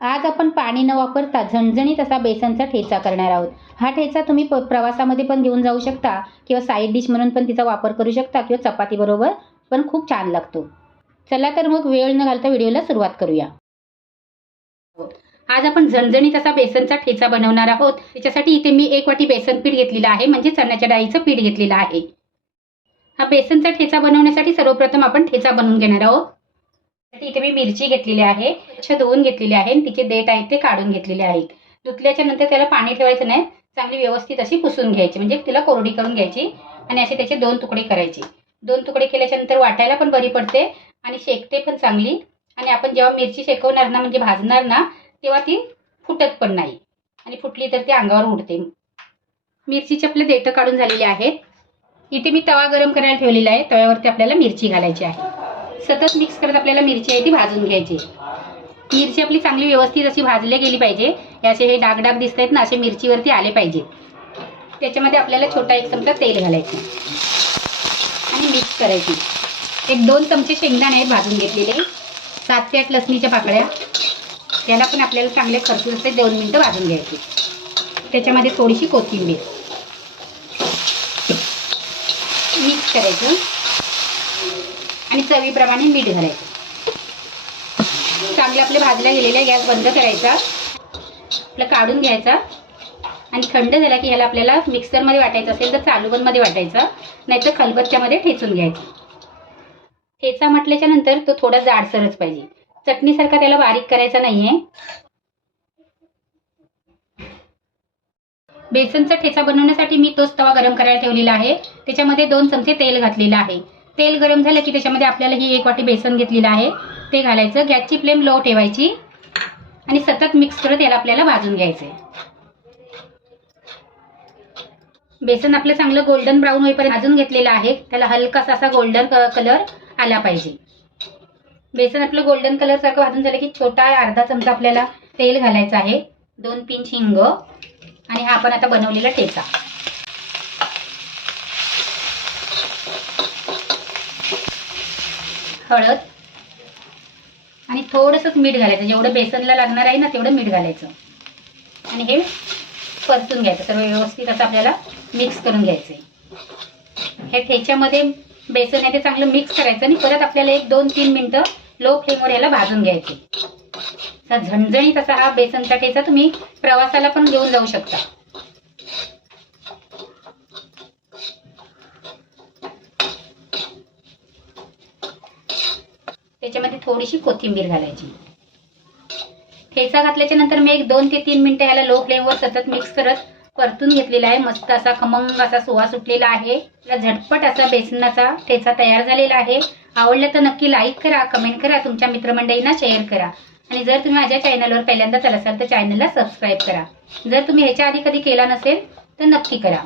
आज आपण पाणी न वापरता झणझणीत असा बेसनचा ठेचा करणार आहोत. हा ठेचा तुम्ही प प्रवासामध्ये पण घेऊन जाऊ शकता किंवा साईड डिश म्हणून पण तिचा वापर करू शकता किंवा चपातीबरोबर पण खूप छान लागतो. चला तर मग वेळ न घालता व्हिडिओला सुरुवात करूया. आज आपण झणझणीत असा बेसनचा ठेचा बनवणार आहोत. त्याच्यासाठी इथे मी एक वाटी बेसन पीठ घेतलेलं आहे म्हणजे चण्याच्या डाळीचं पीठ घेतलेलं आहे. हा बेसनचा ठेचा बनवण्यासाठी सर्वप्रथम आपण ठेचा बनवून घेणार आहोत. इथे मी मिरची घेतलेली आहे स्वच्छ धुवून घेतलेली आहे आणि तिचे देठ आहेत ते काढून घेतलेले आहेत. धुतल्याच्या नंतर त्याला पाणी ठेवायचं नाही चांगली व्यवस्थित अशी पुसून घ्यायची म्हणजे तिला कोरडी करून घ्यायची आणि असे त्याचे दोन तुकडे करायचे. दोन तुकडे केल्याच्यानंतर वाटायला पण बरी पडते आणि शेकते पण चांगली. आणि आपण जेव्हा मिरची शेकवणार ना म्हणजे भाजणार ना तेव्हा ती फुटत पण नाही. आणि फुटली तर ती अंगावर उडते. मिरचीचे आपले देठं काढून झालेले आहेत. इथे मी तवा गरम करायला ठेवलेला आहे. तव्यावरती आपल्याला मिरची घालायची आहे. सतत मिक्स करत आपल्याला मिरची आहे ती भाजून घ्यायची. मिरची आपली चांगली व्यवस्थित अशी भाजली गेली पाहिजे. असे हे डाग डाग दिसत आहेत ना असे मिरचीवरती आले पाहिजे. त्याच्यामध्ये आपल्याला छोटा एक चमचा तेल घालायचं. आणि मिक्स करायची. एक दोन चमचे शेंगदाणे आहेत भाजून घेतलेले. सात ते आठ लसणीच्या पाकळ्या. त्याला पण आपल्याला चांगले खर्चून असते दोन मिनटं भाजून घ्यायचे. त्याच्यामध्ये थोडीशी कोथिंबीर. मिक्स करायचं. आणि चवीप्रमाणे मीठ घालायचं. चांगले आपले भाजल्या गेलेले गॅस बंद करायचा. आपलं काढून घ्यायचा. आणि थंड झाला की ह्याला आपल्याला मिक्सरमध्ये वाटायचं असेल तर चालूबनमध्ये वाटायचं. नाहीतर खलबत्त्यामध्ये ठेचून घ्यायचं. ठेचा म्हटल्याच्या नंतर तो थोडा जाडसरच पाहिजे. चटणीसारखा त्याला बारीक करायचा नाहीये. बेसनचा ठेचा बनवण्यासाठी मी तोच तवा गरम करायला ठेवलेला आहे. त्याच्यामध्ये दोन चमचे तेल घातलेलं आहे. तेल गरम झालं की त्याच्यामध्ये आपल्याला ही एक वाटी बेसन घेतलेलं आहे. ते घालायचं. गॅसची फ्लेम लो ठेवायची. आणि सतत मिक्स करत याला आपल्याला भाजून घ्यायचं बेसन आपलं चांगलं गोल्डन ब्राऊन होईपर्यंत भाजून घेतलेलं आहे. त्याला हलकासा असा गोल्डन कलर आला पाहिजे. बेसन आपलं गोल्डन कलर सारखं भाजून झालं की छोटा अर्धा चमचा आपल्याला तेल घालायचं आहे. दोन पिंच हिंग आणि हा आपण आता बनवलेला ठेचा. हळद आणि थोडंसंच मीठ घालायचं. जेवढं बेसनला लागणार आहे ना तेवढं मीठ घालायचं. आणि हे परतून घ्यायचं. सर्व व्यवस्थित असं आपल्याला मिक्स करून घ्यायचं आहे हे ठेच्यामध्ये बेसन आहे ते चांगलं मिक्स करायचं आणि परत आपल्याला एक दोन तीन मिनटं लो फ्लेमवर याला भाजून घ्यायचे. झणझणीत असा हा बेसनचा ठेचा तुम्ही प्रवासाला पण घेऊन जाऊ शकता. त्याच्यामध्ये थोडीशी कोथिंबीर घालायची. ठेचा घातल्याच्या नंतर मी एक दोन ते तीन मिनिटं ह्याला लो फ्लेमवर सतत मिक्स करत परतून घेतलेला आहे. मस्त असा खमंग असा सुवास सुटलेला आहे. झटपट असा बेसनाचा ठेचा तयार झालेला आहे. आवडलं तर नक्की लाईक करा कमेंट करा तुमच्या मित्रमंडळींना शेअर करा. आणि जर तुम्ही माझ्या चॅनलवर पहिल्यांदाच आला असाल तर चॅनलला सबस्क्राईब करा. जर तुम्ही ह्याच्या आधी कधी केला नसेल तर नक्की करा.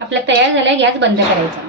आपला तयार झाला गॅस बंद करायचा.